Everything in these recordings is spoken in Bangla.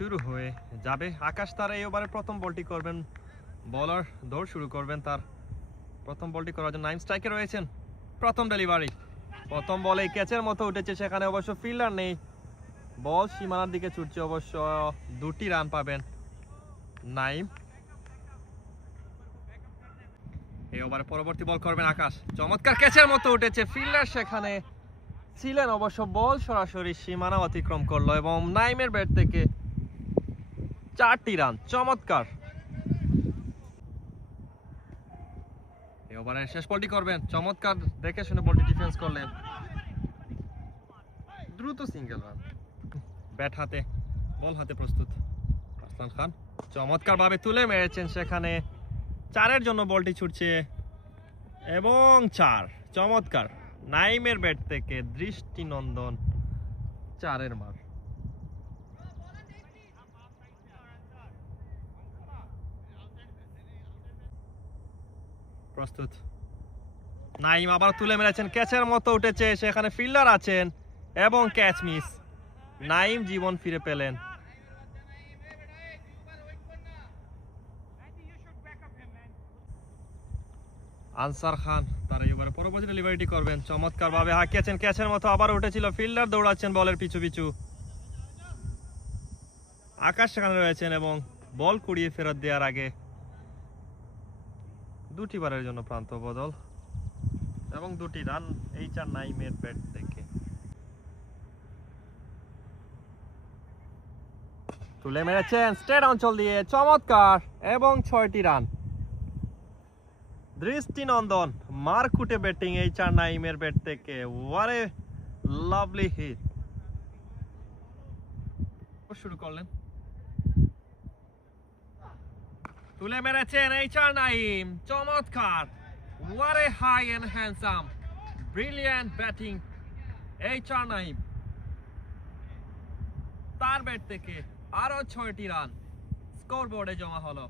শুরু হয়ে যাবে। আকাশ তার এই ওভারে প্রথম বলটি করবেন, বলার দৌড় শুরু করবেন। তার প্রথম বলটি করার জন্য নাইম স্ট্রাইকে রয়েছেন। প্রথম ডেলিভারি, প্রথম বলে ক্যাচের মতো উঠেছে, সেখানে অবশ্য ফিল্ডার নেই, বল সীমানার দিকে ছুটছে, অবশ্য 2টি রান পাবেন নাইম। এই ওভারে পরবর্তী বল করবেন আকাশ, চমৎকার ক্যাচের মতো উঠেছে, ফিল্ডার সেখানে ছিলেন, অবশ্য বল সরাসরি সীমানা অতিক্রম করলো এবং নাইমের ব্যাট থেকে 4টি রান, চমৎকার। এই ওভারের শেষ বলটি করবেন, চমৎকার দেখে শুনে বলটি ডিফেন্স করলেন, দ্রুত সিঙ্গেল রান। ব্যাট হাতে, বল হাতে প্রস্তুত আরসালান খান, চমৎকার ভাবে তুলে মেরেছেন, সেখানে 4-এর জন্য বলটি ছুটছে এবং 4, চমৎকার। নাইমের ব্যাট থেকে দৃষ্টিনন্দন 4-এর মার। প্রস্তুত, নাইম আবার তুলে মেরেছেন, ক্যাচের মতো উঠেছে, সেখানে ফিল্ডার আছেন এবং ক্যাচ মিস। নাইম জীবন ফিরে পেলেন। আনসার খান তার এবারে পরবর্তী ডেলিভারিটি করবেন, চমৎকার ভাবে হাঁকিয়েছেন, ক্যাচের মতো আবার উঠেছিল, ফিল্ডার দৌড়াচ্ছেন বলের পিছু পিছু, আকাশ সেখানে রয়েছেন এবং বল কুড়িয়ে ফেরত দেওয়ার আগে 2টি বারের জন্য প্রান্ত বদল এবং 2টি রান এই 4 নাইমের ব্যাট থেকে। তুলে মেরেছেন স্ট্রেট অঞ্চল দিয়ে, চমৎকার, এবং 6টি রান। দৃষ্টিনন্দন মারকুটে ব্যাটিং এই 4 নাইমের ব্যাট থেকে, ওয়াট এ লাভলি হিট। শুরু করলেন, তুলে মেরেছেন এই 4 নাইম, চমৎকার, what a high and handsome brilliant batting এই 4 নাইম। তার ব্যাট থেকে আরো 6টি রান স্কোর বোর্ডে জমা হলো।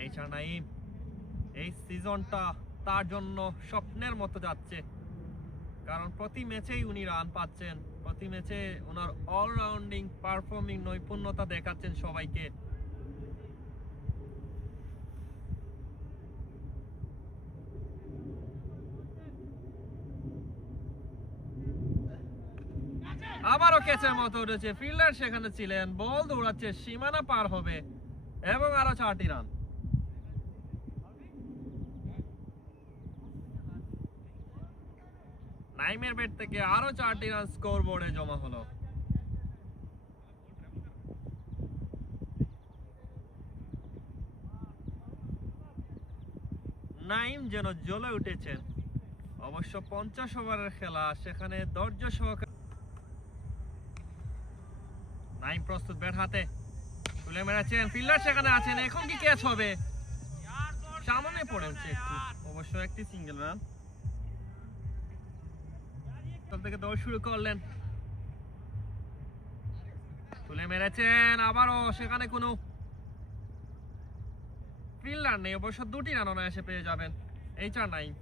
এই 4 নাইম, এই সিজনটা তার জন্য স্বপ্নের মতো যাচ্ছে, কারণ প্রতি ম্যাচেই উনি রান পাচ্ছেন, প্রতি ম্যাচে ওনার অলরাউন্ডিং পারফর্মিং নৈপুণ্যতা দেখাচ্ছেন সবাইকে। আবারও ক্যাচের মতো উঠেছে, ফিল্ডার সেখানে ছিলেন, বল দৌড়াচ্ছে, সীমানা পার হবে এবং আরো 4টি রান। নাইমের ব্যাট থেকে আরো 4টি রান স্কোর বোর্ডে জমা হলো। নাইম যেন জ্বলে উঠেছেন, অবশ্য 50 ওভারের খেলা, সেখানে ধৈর্য সহকারে। নাইম প্রস্তুত, ব্যাট হাতে, তুলে মেরেছেন, ফিল্ডার সেখানে আছেন, এখন কি ক্যাচ হবে, সামনে পড়েছে একটু, অবশ্য একটি সিঙ্গেল রান। থেকে দৌড় শুরু করলেন, তুলে মেরেছেন, আবারও সেখানে কোনো ফিল্ডার নেই, অবশ্য 2টি রান অনায়াসে পেয়ে যাবেন এই 4 নাইম।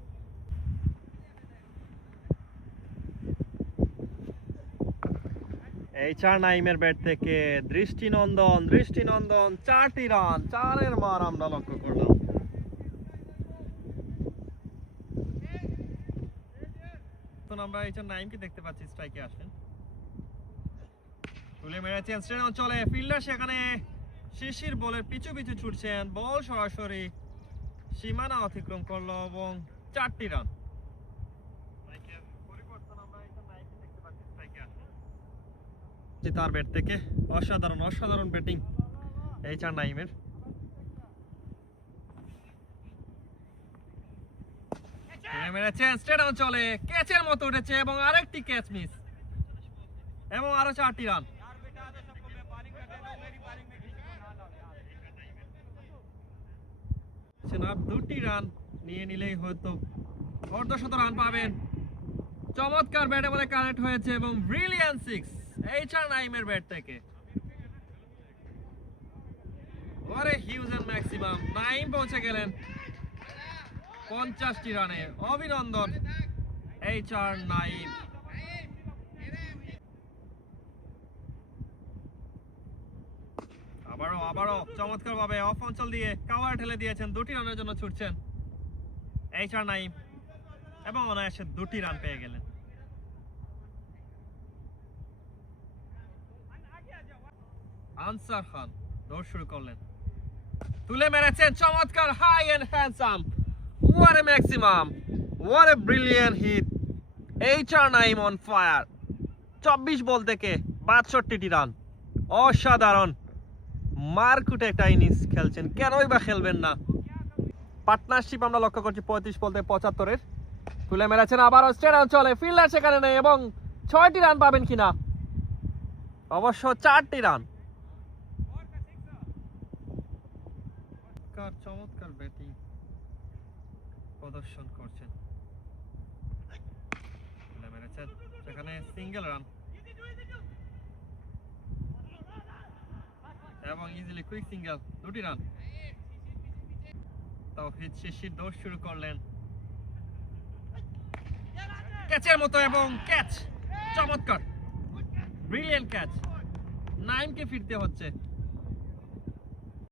এই 4 নাইমের ব্যাট থেকে দৃষ্টিনন্দন 4টি রান, 4-এর মার আমরা লক্ষ্য করলাম। আমরা এই 4 নাইমকে দেখতে পাচ্ছি স্ট্রাইকে আসেন, তুলে মেরেছেন স্ট্রেট অঞ্চলে, ফিল্ডার সেখানে শিশির বলের পিছু পিছু ছুটছেন, বল সরাসরি সীমানা অতিক্রম করলো এবং 4টি রান। তার ব্যাট থেকে অসাধারণ ব্যাটিং এই 4 নাইমের। মেরেছেন স্ট্রেট অঞ্চলে, ক্যাচের মতো উঠেছে এবং আরেকটি ক্যাচ মিস এবং আরো 4টি রান। 2টি রান নিয়ে নিলেই হয়তো অর্ধশত রান পাবেন। চমৎকার ব্যাটে বলে কানেক্ট হয়েছে এবং ব্রিলিয়ান্ট 6 এই 4 নাইমের ব্যাট থেকে। ওরে হিউজ এন্ড ম্যাক্সিমাম, নাইম পৌঁছে গেলেন 50টি রানে, অভিনন্দন HR নাইম। আবারও চমৎকার ভাবে অফ অঞ্চল দিয়ে কাভার ঠেলে দিয়েছেন, 2টি রানের জন্য ছুটছেন HR নাইম এবং অনায়াসে 2টি রান পেয়ে গেলেন। আনসার খান দৌড় শুরু করলেন, তুলে মেরেছেন চমৎকার, high and handsome, what a maximum, what a brilliant hit, HR Naim on fire। 24 ball থেকে 62টি রান, অসাধারণ। মারকুটে একটা ইনিংস খেলছেন, কেনই বা খেলবেন না। পার্টনারশিপ আমরা লক্ষ্য করছি 35 বলতে 75-এর। তুলে মেরেছেন আবারও স্ট্রেট অঞ্চলে, ফিল্ডার সেখানে নেই এবং 6টি রান পাবেন কিনা, অবশ্য 4টি রান। চমৎকার ব্যাটিং প্রদর্শন করছেন, তুলে মেরেছেন সেখানে সিঙ্গেল রান এবং ইজিলি কুইক সিঙ্গেল, 2টি রান। তাওহিদ শিশির দৌড় শুরু করলেন, ক্যাচের মতো এবং ক্যাচ, চমৎকার ব্রিলিয়ান্ট ক্যাচ। নাইমকে ফিরতে হচ্ছে।